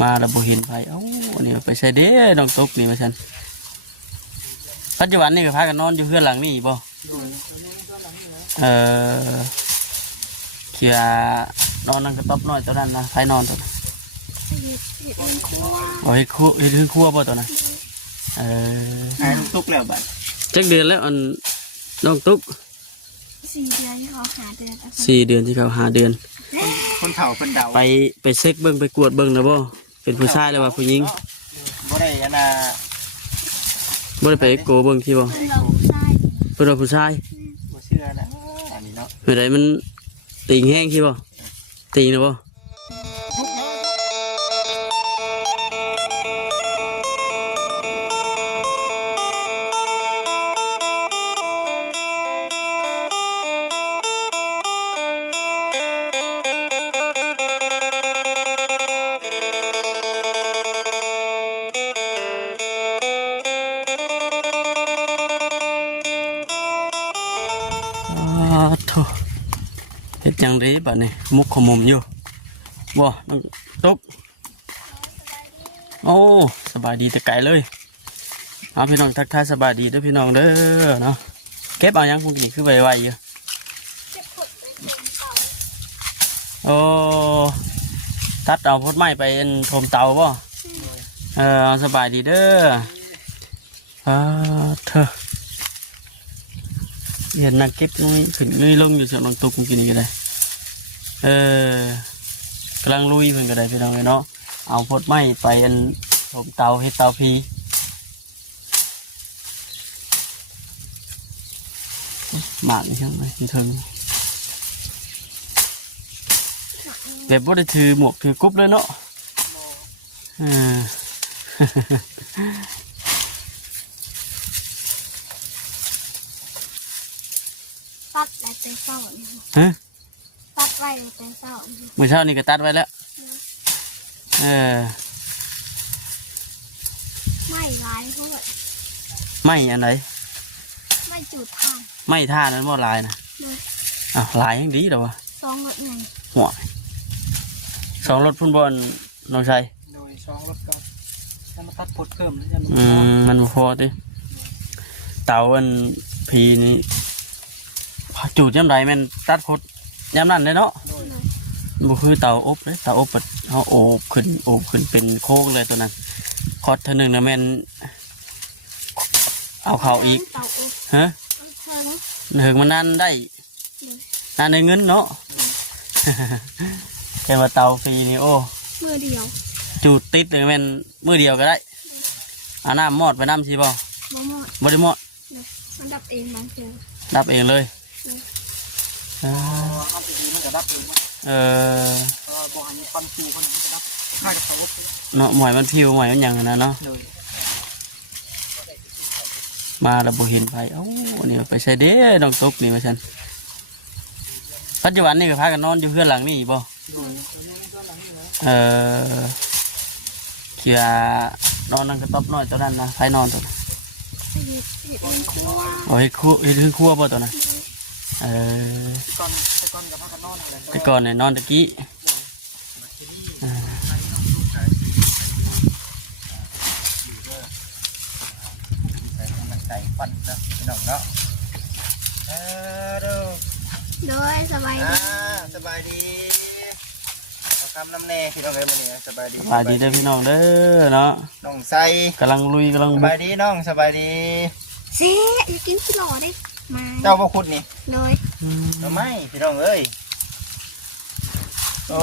มาแล้วบ่เห็นไผเอ้าอันนี้ไปใส่เด้น้องตุ๊กนี่ว่าซั่นปัจจุบันนี่ก็พากันนอนอยู่เฮือนหลังนี้บ่เขียนอนนั่งกระต๊อบน้อยตัวนั้นนะไผนอนตัวนั้นโอ้ยครัวเฮ็ดเฮือนครัวบ่ตัวนั้นให้น้องตุ๊กแล้วบัดจักเดือนแล้วอันน้องตุ๊ก4 เดือนที่เขาหาเดือน4 เดือนที่เขาหาเดือนคนเฒ่าคนเดาไปเช็คเบิ่งไปกวดเบิ่งนะบ่เป็นผู้ชายหรือว่าผู้หญิงบ่ได้อันน่ะบ่ได้ไปเอ็กโกเบิ่งที่บ่เพิ่นว่าผู้ชายบ่เชื่อนะอันนี้เนาะเมื่อใดมันติงแห้งที่บ่ติงนะบ่โธ่เฮ็ดจังได๋บัดนี้มุกขมุมอยู่บ่น้องตุ๊กโอ้สบายดีแต่ไกลเลยเอาพี่น้องทักทายสบายดีเด้อพี่น้องเด้อเนาะเก็บเอายังพวกนี้คือไวๆอยู่โอ้ตัดเอาพดไม้ไปโถมเตาบ่สบายดีเด้อเธอเห็นนักเก็บนี่ขึ้นนี่ลงอยู่ส่วนน้องตุ๊กกินนี่ก็ได้กำลังลุยเพิ่นก็ได้พี่น้องเนาะเอาพดไม้ไปโถมเตาเฮ็ดเตาพีหมากนี่ใช่ไหมที่เทิงแบบบ่ได้ถือหมวกถือกุ๊บเลยเนาะตัดไว้เป็นเศร้าตัดไว้เป็นเศร้ามื้อเช้านี่ก็ตัดไว้แล้วไม่ร้ายเพราะไม่อันไหนไม่จุดทานไม่ท่านั้นบ่ลายนะลายยังดีเด้อวะ2 รถไงหัว2 รถพุ่นบอลน้องชัยโดย2 รถก็จะมาตัดพดเพิ่มมันบ่พอติเตาพีนี่จูดยามใดแม่นตัดพดยามนั้นเลยเนาะบ่คือเตาอบเลยเตาอบเฮาโอบขึ้นเป็นโค้งเลยตัวนั้นคอดเท่านึงนะแม่นเอาเข้าอีกฮะเหิงมันนั่นได้นั่นในเงินเนาะแค่ว่าเตาฟรีนี่โอ้มือเดียวจูดติดเลยแม่นมือเดียวก็ได้เอาน้ำมอดไปน้ำสิบ่บ่ได้มอดมันดับเองมันเองดับเองเลยเอาไปดีมันก็ดับเองบ่ให้มันความฟูมันก็ดับค่ากับเขาเนาะหมอยมันพิวหมอยมันหยังนะเนาะมาแล้วบ่เห็นไผเอ้าอันนี้ไปใส่เด้น้องตุ๊กนี่ว่าซั่นปัจจุบันนี่ก็พากันนอนอยู่เฮือนหลังนี้บ่เขียนอนนั่งกระต๊อบน้อยตัวนั้นนะไผนอนตัวนั้นโอ้ยเฮ็ดเฮือนครัวบ่ตัวนั้นแต่ก่อนเนี่ยนอนตะกี้ปั่นนะพี่น้องเนาะโดยสบายดีสบายดีคำน้ำแน่พี่น้องเลยมาเนี่ยสบายดีเด้อพี่น้องเด้อเนาะน้องใส่กำลังลุยกำลังสบายดีน้องสบายดีเซ่อยากกินพี่หล่อได้มาเจ้าพ่อคุณนี่โดยทำไมพี่น้องเอ้ย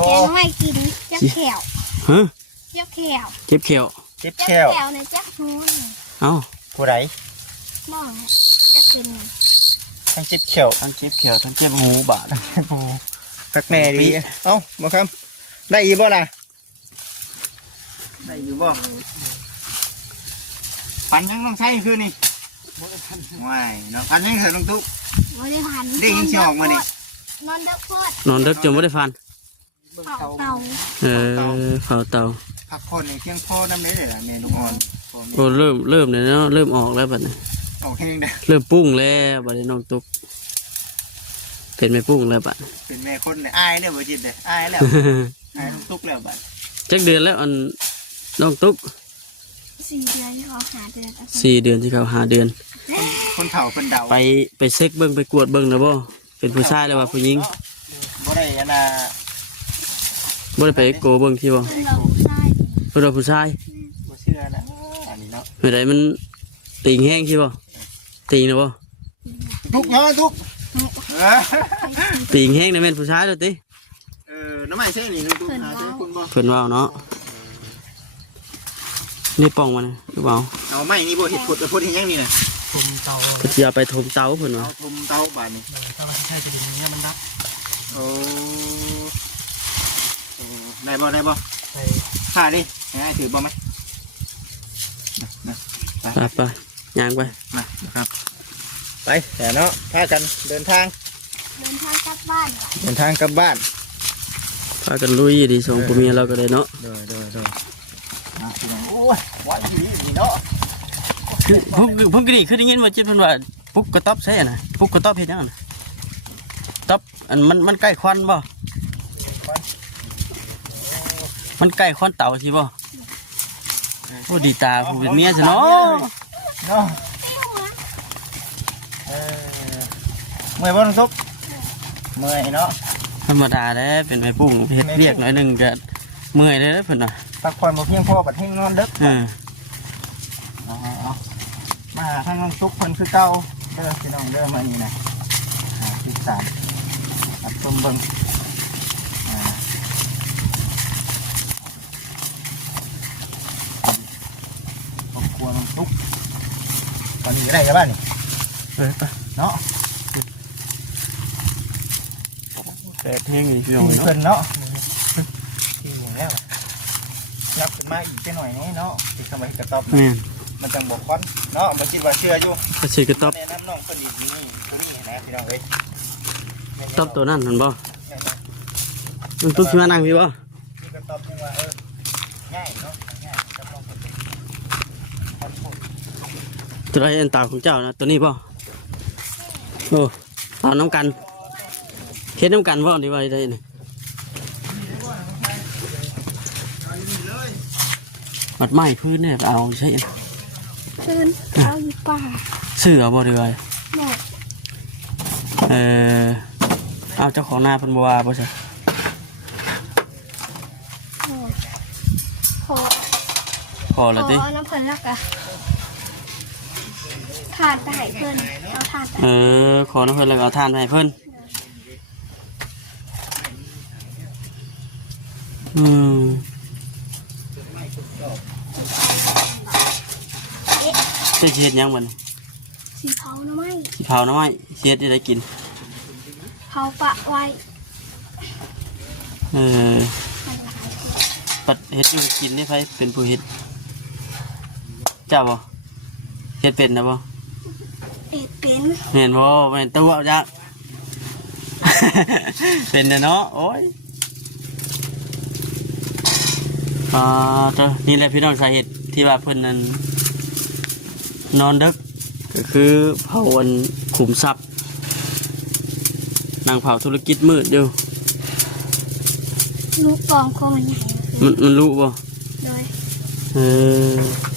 แกงไม่กินเจ็บแขวเจ็บแขวเจ็บแขวในเจ็บหูเอ้าผู้ใดมองก็กินทั้งเจ็บเขียวทั้งเจ็บหูบาดตักแน่ดีเอ้าบ่ครับได้อีบ่ล่ะได้อยู่บ่ปันยังต้องใช้คือนี่ว้ายเนาะปันยังเถอะลุงตุ๊กได้ยินเสียงออกมานี่นอนเด็กเปิดนอนเด็กจนไม่ได้ฟันเผาเตาเผาเตาพักผ่อนในเพียงพอน้ำเล็ดเลยล่ะเมนูอ่อนก็เริ่มเลยเนาะเริ่มออกแล้วบัดนี้ออกแห้งได้เริ่มปุ้งแล้วบัดนี้น้องตุ๊กเป็นแม่ปุ้งแล้วบัดเป็นแม่คนเลยอายเนี่ยบ่จิตเลยอายแล้วอายลุงตุ๊กแล้วบัด จักเดือนแล้วอันน้องตุ๊ก 4 เดือนที่เขาหาเดือน 4 เดือนที่เขาหาเดือน คนเฒ่าคนเดา ไปเช็คเบิ่งไปกวดเบิ่งนะบ่เป็นผู้ชายหรือว่าผู้หญิง บ่ได้อันน่ะ บ่ได้ไปโกเบิ่งที่บ่ เป็นเราผู้ชาย เพิ่นว่าผู้ชาย บ่เชื่อนะอันนี้เนาะ เมื่อใดมันติงแห้งที่บ่ติงนะบ่ ทุกเนาะทุกเออ ติงแห้งนี่แม่นผู้ชายแล้วติ น้ำใหม่ใช่นี่น้องทุกหาใช่คุณบ่ เพิ่นว่าเนาะนี่ป้องมันหรือเปล่า เอาไม้นี่บ่เห็ดขุดไปพูดเห็นยังนี่นะ ผมเตา เพิ่นสิเอาไปถมเตาเพิ่นว่า เอาทุมเตาบานนี่ ถ้าเราใช้จะดินเนี้ยมันดับ โอ้ได้บ่ได้บ่ ใส่ ถ่าดิให้ถือบ่ไหมนะ ไปย่างไป นะครับไปแต่เนาะพากันเดินทาง เดินทางกลับบ้านก่อน เดินทางกลับบ้าน พากันลุยดีสองผัวเมียเราก็ได้เนาะ โดยโอ้ยว่าดีนี่เนาะ คือผมก็นี่คือได้ยินว่าจิตเพิ่นว่าปุ๊กกระต๊อบใช่น่ะปุ๊กกระต๊อบเฮ็ดหยังน่ะต๊อบอันมันใกล้ควันบ่มันใกล้ควันเตาสิบ่โอ้ดีตาผู้เป็นเมียซะเนาะ เนาะเมื่อยบ่น้องซุปเมื่อยเนาะ ธรรมดาเด้เป็นแม่ปุ้งเฮ็ดเวียกหน่อยหนึงก็เมื่อยเด้อเพิ่นน่ะ พักผ่อนบ่เพียงพอบัดเฮงนอนดึก มาทางน้องซุปเพิ่นคือเก่าเด้อพี่น้องเด้อมานี่นะติดตามรับชมเบิ่งครอบครัวน้องซุปตอนนี้ก็ได้แล้วบ้านนี่ ไป เนาะ แต่เที่ยงนี่พี่ มี น้องเนาะ เพิ่นเนาะที่อย่างนี้ยับขึ้นมาอีกแค่หน่อยนี้เนาะติดเข้าไปกระต๊อบ แม่น มันจังบอกควันเนาะมันคิดว่าเชื่ออยู่ ก็สิกระต๊อบ แนะนำน้องคนอีกนี่ตัวนี้นะพี่น้องเอ้ย ต๊อบตัวนั้นหั่นบ่มันตุ๊กสิมานั่งพี่บ่ นี่ก็ตอบว่าง่ายเนาะง่ายกับน้องคนนี้คนพูด ตัวไรอันตาของเจ้านะตัวนี้บ่โอ้เอาน้ำกันเฮ็ดน้ำกันบ่ดีว่าได้นี่มัดไม้พื้นเนี่ยเอาใช่ คืนเอาอยู่ป่า เสือบ่ดีว่า หมด เอาเจ้าของหน้าเพิ่นบ่ว่าบ่ใช่ พอ ขอแล้วติ เอาน้ำเพิ่นแล้วก็ถาดไปให้เพิ่นเอาถาดไป ขอน้ำเพิ่นแล้วก็เอาทานไปให้เพิ่นสิเฮ็ดหยังบัดนี้ สีเผาหน่อไม้ สิเผาน้ำไม้สิเฮ็ดได้กิน เผาปะไว้ ปัดเฮ็ดอยู่กินนี่ไผเป็นผู้เฮ็ดเจ้าบ่เฮ็ดเป็นนะบ่ เอ็ดเป็น แม่นบ่แม่นตัวจ้ะ เป็นเนาะโอ้ยนี่แหละพี่น้องสาเหตุที่ว่าเพิ่นนั้นนอนดึกก็คือเผาวันขุมทรัพย์นางเผาธุรกิจมืดอยู่ ลูกปองโคมันใหญ่ มันรู้บ่ โดย เออ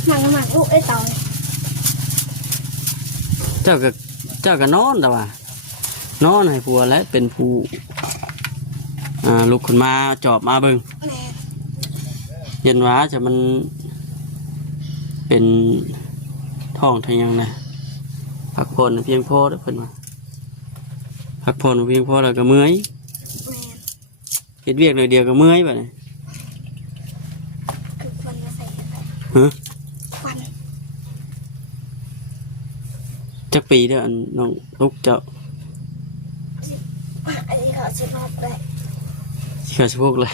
หมักลูกไอ้เต่า เจ้าก็นอนแต่ว่านอนให้ผัวและเป็นผู้ลุกขึ้นมาจอบมาเบิ่ง แม่ เย็นว่าจะมันเป็นท้องทางยังไงพักผ่อนเพียงพอเด้อเพิ่นว่าพักผ่อนเพียงพอแล้วก็เมื่อย แม่ เฮ็ดเวียกหน่อยเดียวก็เมื่อยบัดนี้ คือวันมาใส่กันไป ฮะ วัน จักปีเด้ออันน้องลูกเจ้า อันนี้เขาชิมอบเลย สิเข้าสิพวกเลย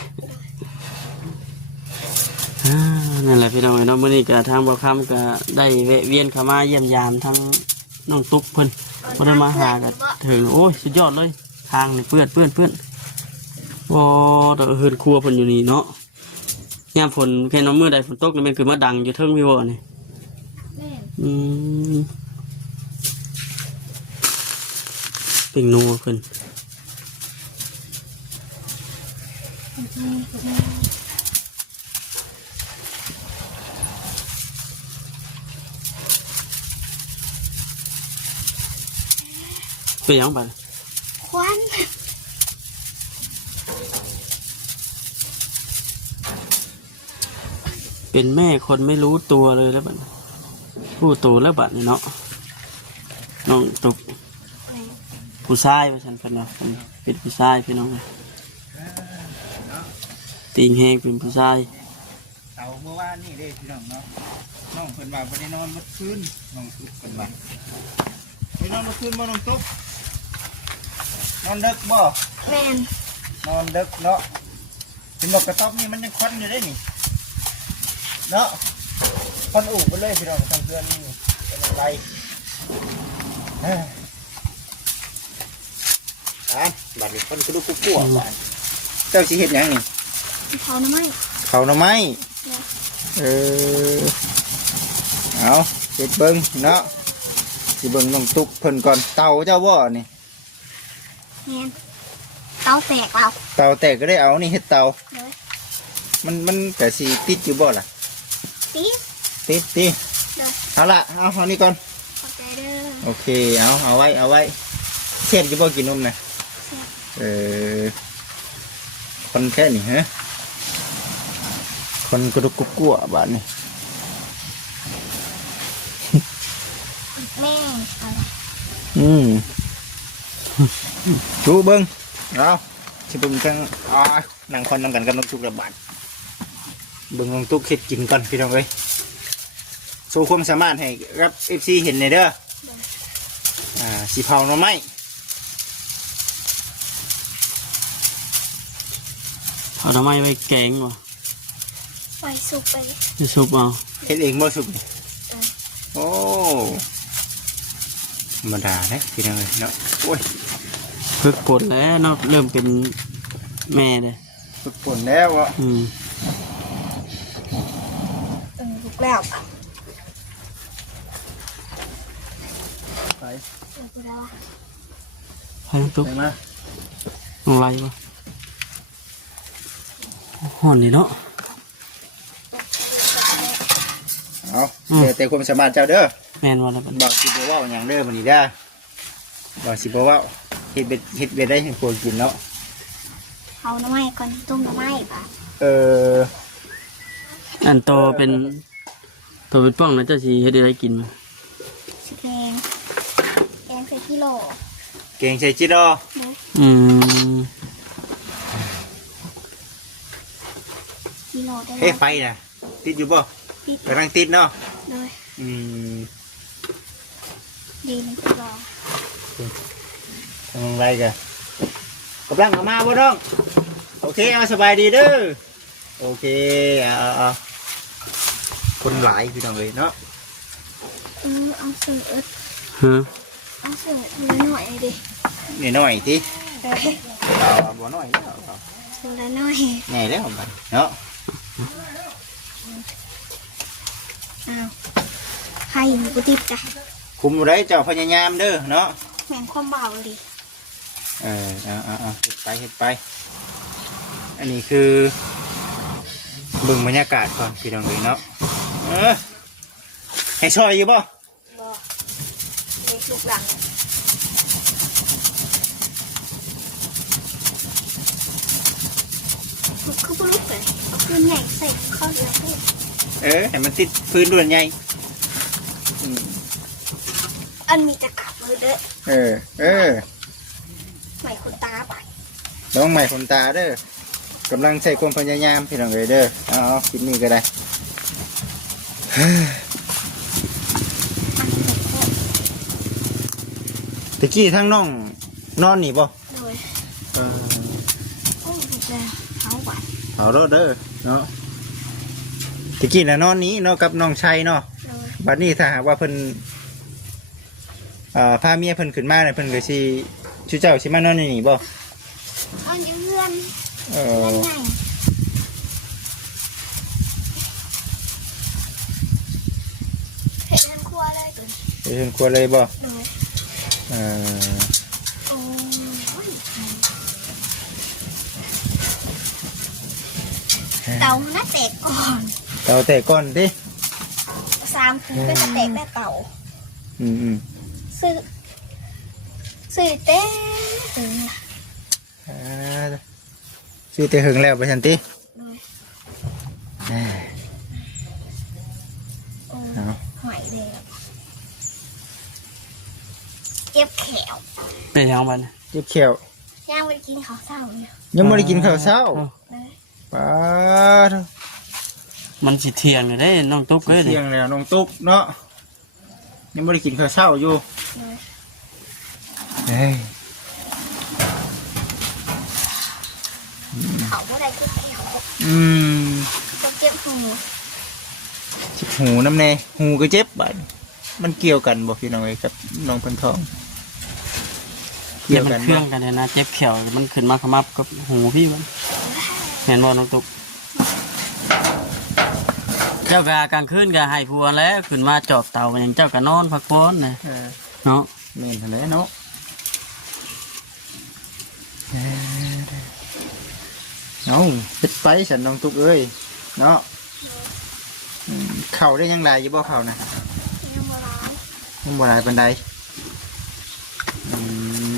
นั่นแหละพี่น้องเนาะมื้อนี้ก็ทางบ่คำก็ได้แวะเวียนเข้ามาเยี่ยมยามทั้งน้องตุ๊กเพิ่นบ่ได้มาหากันถึงโอ้ยสุดยอดเลยทางนี่เปื้อนบ่ดอกเฮือนครัวเพิ่นอยู่นี่เนาะยามฝนแค่น้ำมื้อใดฝนตกนี่มันคือมาดังอยู่เทิงพี่บ่นี่ แม่ เป็นนัวเพิ่น เป็นหยังบัด ควัน เป็นแม่คนไม่รู้ตัวเลยแล้วบัดผู้โตแล้วบัดนี่เนาะน้องตุกผู้ชายว่าฉันเป็นเนาะเป็นผู้ชายพี่น้องเลยตีงแหงเป็นผู้ชาย เต่าเมื่อวานนี่เด้พี่น้องเนาะน้องเพิ่นว่าบ่ได้นอนเมื่อคืนน้องตุ๊กเพิ่นว่าไปนอนเมื่อคืนบ่น้องตุ๊กนอนดึกบ่ แม่น นอนดึกเนาะเป็นนกกระต๊อบนี่มันยังควันอยู่ได้นี่เนาะควันอุบไปเลยพี่น้องทางเพื่อนนี่เป็นอะไรบัดนี้คนกระดูกกุ้งบ้านเจ้าสิเฮ็ดหยังนี่ เขาหน่อไม้ เขาหน่อไม้เอาเฮ็ดเบิ่งเนาะสิเบิ่งน้องตุ๊กเพิ่นก่อนเต่าเจ้าบ่นี่ แม่นเตาแตกเรา เต่าแตกก็ได้เอานี่เฮ็ดเต่า เลย มันก็สิติดอยู่บ่ล่ะ ตี ติด เลย เอาละเอานี่ก่อน ขอบใจเด้อ โอเคเอาไว้เช็ดจะบ่กินนมนะ เสีย คนแค่นี้ฮะคนกระดุกกลัวบ้านนี่ แม่อะไร ดูเบิ้งเอาชิเบิ้งจังนั่งคนนำกันกับน้องตุ๊กระบาดเบิ้งน้องตุ๊กเฮ็ดกินก่อนพี่น้องเอ้ยโชว์ความสามารถให้รับ FC เห็นเลยเด้อสีเผาหน่อไม้ เอาทำไมไปแกงวะ ไฟสุกไป ไปซุปเอา เฮ็ดเองบ่สุกนี่โอ้ธรรมดาเด้พี่น้องเอ้ยเนาะโอ้ย ฝึกกดแล้วเนาะเริ่มเป็นแม่เลย ฝึกฝนแล้วอ่ะ สุกแล้ว ไป กูได้ว่า ให้ตุ๊ก ไปมา ลงไรวะห่อนนี่เนาะ เอาแต่ความสามารถเจ้าเด้อ แม่นวันละบัด บอกสิบ่เว้าอย่างเด้อมื้อนี้เด้อบอกสิบ่เว้าเฮ็ดเบ็ดได้ให้คนกินเนาะ เขาหน่อไม้ก่อนต้มหน่อไม้ป่ะ อันโตเป็นป้องนะเจ้าสีเฮ็ดได้กินมั้ย สิแกงใส่กิโล เก่งใส่จิตอ เลย อืม กิโลได้ เฮ้ แล้ว ไฟน่ะติดอยู่บ่ ติด กำลังติดเนาะ เลย ดีมันกิโล ทำไรกันกำลังออกมาบ่น้องโอเคเอาสบายดีเด้อโอเคเอาคนหลายพี่น้องเอ้ยเนาะ เอาเสือ ฮะ เอาเสือหน่อยดิ นี่หน่อยที เลย บ่หน่อยแล้ว เสือหน่อย แน่แล้วมันเนาะ อ้าวใครมีกูติดจ้ะ คุมไรเจ้าพยายามเด้อเนาะ แม่งความเบาดิ เอาเฮ็ดไปอันนี้คือเบิ่งบรรยากาศก่อนพี่น้องเอ้ยเนาะให้ช่วยอยู่บ่ บ่เล็กลูกหลังคือปลุกเลยเอาปืนใหญ่ใส่ข้าวเหนียวพูด ให้มันติดพื้นด่วนใหญ่ อันมีจะขับมือเด้อใหม่คุณตาไป น้องใหม่คนตาเด้อกำลังใช้ความพยายามพี่น้องเอ้ยเด้อเอากินนี่ก็ได้ตะกี้ทั้งน้องนอนนี่บ่ โดยโอ้ดูแลเขาหวาน เอาเด้อเนาะตะกี้น่ะนอนนี้เนาะกับน้องชัยเนาะ โดย บัดนี้ถ้าหากว่าเพิ่นพาเมียเพิ่นขึ้นมาเนี่ยเพิ่นก็สิชูเจ้าสิมานอนอยู่นี่บ่ เอาอยู่เพื่อน เอ เพื่อน อ ใหญ่เห็ดเดินครัวเลยตัวนี้ ไปเพิ่นครัวเลยบ่ โดย เออ โอ้ยเตาหน้าแตกก่อน เตาแต่ก่อนดิ 3 คืนก็จะแตกได้เตา อืม ซื้อ สื่อเต้ถึง ซื้อแต่หึงแล้วไปชันติ เลย เอ้ย โอ้ เอา ใหม่เลยเจ็บแขว เป็นยังบัด เจ็บเขียว ย่างไปกินข้าวเช้าเนี่ย ยังไม่ได้กินข้าวเช้า เลย ป้าด มันสิเที่ยงเลยเด้น้องตุ๊กเอ้ย เที่ยงแล้วน้องตุ๊กเนาะยังไม่ได้กินข้าวเช้าอยู่ เลย เฮ้ย เขาอะไรก็แขว ก็เจ็บหู เจ็บหูน้ำแน่หูก็เจ็บบัดมันเกี่ยวกันบ่พี่น้องเอ้ยกับน้องเพันทอง เกี่ เกี่ ย ยว ว กั กัน น เครื่ บ่ องกันเนี่ยนะเจ็บเขียวมันขึ้นมาขมับกับหูพี่มันเห็นบ่น้องตุ๊กเจ้ากากลางคืนก็ให้ผัวแล้วขึ้นมาจอบเตากันอย่างเจ้าก็นอนพักผ่อนนะ เออ เนาะ แม่นแหละเนาะเอาเฮ็ดไปฉันน้องตุ๊กเอ้ยเนาะเข่าได้ยังไงอยู่บ่เข่านะ ยังโบราณ ยังบ่หลายปานใดอื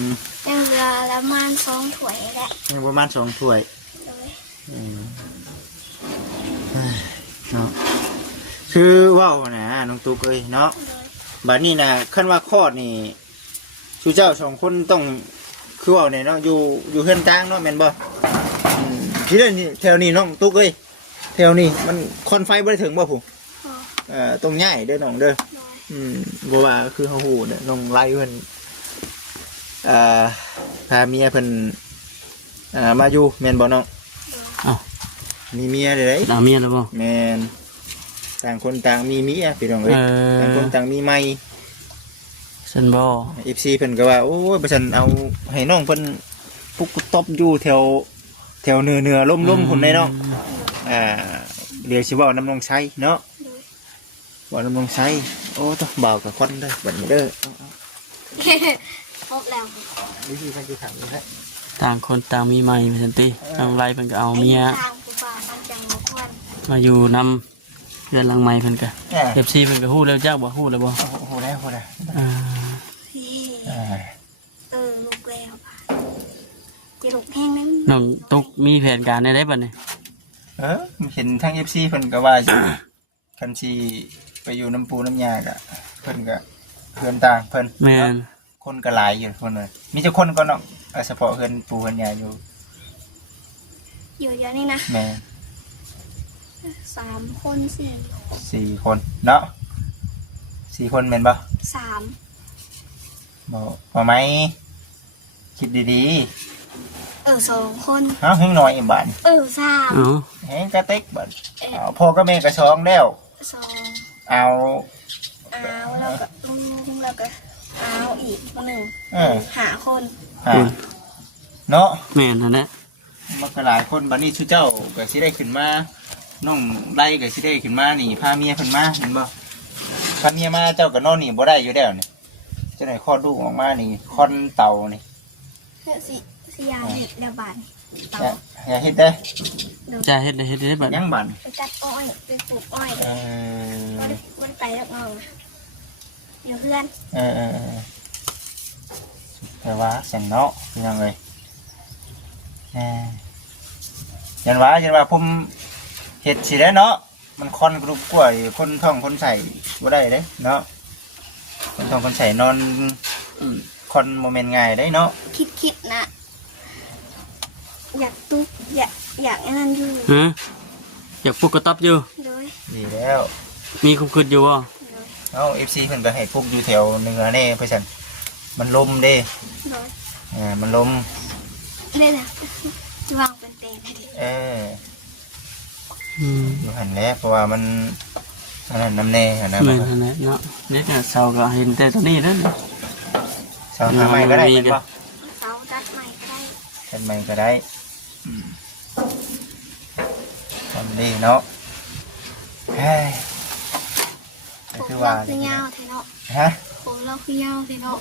ม ยังเหลือละประมาณ2 ถ้วยแหละ ยังประมาณ2 ถ้วย เลย เนาะคือว่าวนะน้องตุ๊กเอ้ยเนาะ เลย บัดนี้นะขั้นว่าคลอดนี่ชูเจ้า2 คนต้องคือว่าวเนี่ยเนาะอยู่เฮือนกลางเนาะแม่นบ่ที่เล่นนี่แถวนี้น้องตุ๊กเอ้ยแถวนี้มันคอนไฟบ่ได้ถึงบ่ผู้ พอ ตรงง่ายเด้อน้องเด้อ เลย บ่ว่าคือเฮาฮู้เนี่ยน้องไล่เพิ่นพาเมียเพิ่นมาอยู่แม่นบ่น้อง อ้าว มีเมียเด้อ ดาเมียแล้วบ่ แม่นต่างคนต่างมีเมียพี่น้องเอ้ยต่างคนต่างมีใหม่ ฉันบ่ FC เพิ่นก็ว่าโอ้ยบ่ซั่นเอาให้น้องเพิ่นปุกตบอยู่แถวเนื้อล่มพุ่นได้น้องเดี๋ยวสิเว้าน้ำนองไสเนาะ เลย เว้าน้ำนองไสโอ้ต้องเบากับคนเด้อบัดนี้เด้อเอา ครบแล้ว วิธีการสิถามนี่แหละ ต่างคนต่างมีใหม่ไปสันติทางไรเพิ่นก็เอาเมีย ทางผู้บ่าวมันจังบ่ควร มาอยู่นำเรือนหลังใหม่เพิ่นก็ FC เพิ่นก็ฮู้แล้วจักบ่ฮู้แล้วบ่ โหแล้ว อ่า พี่ อ่า ลูกแล้วจะลูกแห้งนั้น น้องตุ๊กมีแผนการได้บัดนี้ เห็นทาง FC เพิ่นก็ว่าสิคันสิไปอยู่น้ำปูน้ำยาก็เพิ่นก็เพื่อนต่างเพิ่น แม่น คนก็หลายอยู่คนเลยมีแต่คนก็เนาะเฉพาะเพื่อนปูเพื่อนยาอยู่ อยู่เดี๋ยวนี้นะ แม่ 3 คน4 4 คนเนาะ4 คนแม่นบ่ 3 บ่ไหมคิดดี 2 คน ๆเฮาเฮงน้อยอีบาด 3 อ๋อ เฮงกระเต็กบาดเอาพ่อกับแม่ก็ช้องแล้ว 2 เอา แล้วก็ลุงแล้วก็เอาอีก1 เออ 5 คน เนาะ แม่นนั่นแหละ มันก็หลายคนบัดนี้ชื่อเจ้าก็สิได้ขึ้นมาน้องไล่ก็สิได้ขึ้นมานี่พาเมียเพิ่นมาเห็นบ่พาเมียมาเจ้าก็นอนนี่บ่ได้อยู่แล้วนี่จะได้คลอดลูกออกมานี่คอนเต่านี่ สิยาเห็ดแล้วบานเตา อย่าเฮ็ดได้ จะเฮ็ดได้บัด ยังบัน ไปตัดอ้อยไปปลูกอ้อยมันไปแล้วน้องอยู่เพื่อน แต่ว่าเสียงเนาะเป็นยังไงยันว่าผมเห็ดสิได้เนาะมันคอนกรุบกล้วยคนท้องคนใส่บ่ได้เด้เนาะคนท้องคนใส่นอนคอนโมเมนต์ง่ายได้เนาะ คิดนะอยากตุ๊กอยากนั่นอยู่ ฮะอยากปลุกกระต๊อบอยู่ โดย ดีแล้ว มีคุมคืนอยู่บ่ เอา FC เพิ่นก็ให้พวกอยู่แถวเหนือแน่เพิ่นซั่นมันลมเด้ โดย มันลม ได้นะวางเป็นเต็นให้ดิ อยู่หันแล้วเพราะว่ามันอันนั้นน้ำแน่อันนั้น แม่นนั่นแหละเนาะเด็กเสาก็เห็นแต่ตัวนี้นั่น เสาหาใหม่ก็ได้เป็นปะ เสาตัดใหม่ก็ได้ เป็นใหม่ก็ได้ทำดีเนาะเฮ้ย ผม คือ เรา ว่า คือยาวเทเนาะ ฮะ ผมเราคือยาวเทเนาะ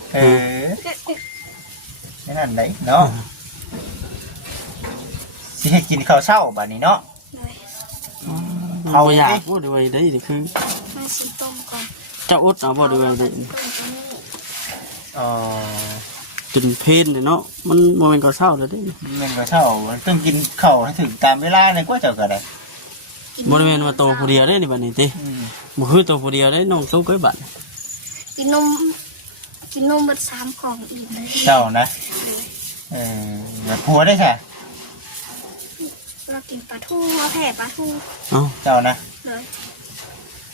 นี่นั่นได้เนาะสิให้กินข้าวเช้าบัดนี้เนาะ เลย เขาอยากบ่ด้วยได้นี่คือ มาสีต้มก่อน เจ้าอุดเอาบ่ด้วยได้ ต้มตัวนี้ อ๋อ จนเพลนเลยเนาะมันโมเมนต์ก็เศร้าเลยเด้ มันก็เช่าต้องกินข้าวให้ถึงตามเวลาเลยกว่าเจ้าก็ได้ บริเวณว่าโตผู้เดียวได้ในบัดนี้ติบ่คือโตผู้เดียวได้น้องตุ๊กเอ้ยบัด กินนมเบิด3กล่องอีกเลย เจ้านะแบบผัวได้ใช่ เรากินปลาทูเราแผ่ปลาทู เอ้า เจ้านะ เลย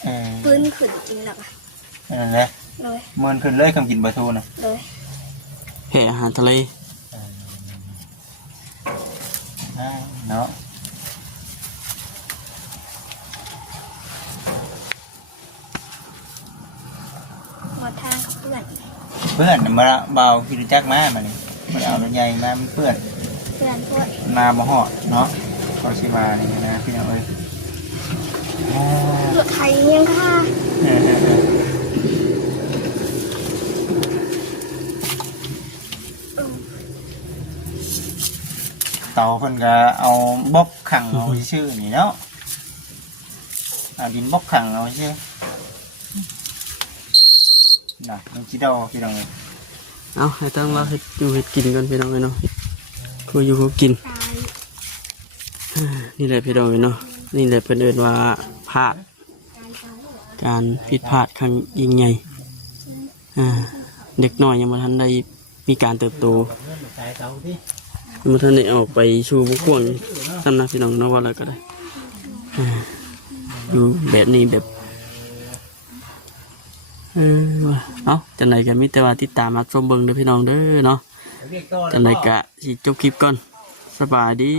เออ ปืนขึ้นจริงแล้วอะ นั่นแหละ เลย เมินขึ้นเลยคำกินปลาทูนะ เลย แห่อาหารทะเล เนาะ หมดทางกับเพื่อน เพื่อนมาเบากินจักมามานี่มาเอารถใหญ่มาเพื่อน เพื่อนพวก มาบ่หอดเนาะก็ชิมานี่นะพี่น้องเอ้ย รถไทยยังค่ะ เออ เต่าเพิ่นก็เอาบล็อกขังเอาชื่อนี่เนาะเอาดินบล็อกขังเอาชื่อน่ะมันคิดเอาพี่น้องเอ้ย เอาให้ตั้งว่าเฮ็ดอยู่เฮ็ดกินกันพี่น้องเอ้ยเนาะคุยอยู่คุยกิน ตาย นี่แหละพี่น้องเอ้ยเนาะนี่แหละเพิ่นเอิ้นว่าพลาด ตายตาย การผิดพลาดครั้งยิ่งใหญ่เด็กน้อยยังบ่ทันได้มีการเติบโตยังบ่ทันได้ออกไปสู่บุกกว้างสำนักพี่น้องเนาะว่าแล้วก็ได้อยู่แบบนี้แบบว่าเอ้าจังไดก็มีแต่ว่าติดตามรับชมเบิ่งเด้อพี่น้องเด้อเนาะจังไดก็สิจบคลิปก่อนสบายดี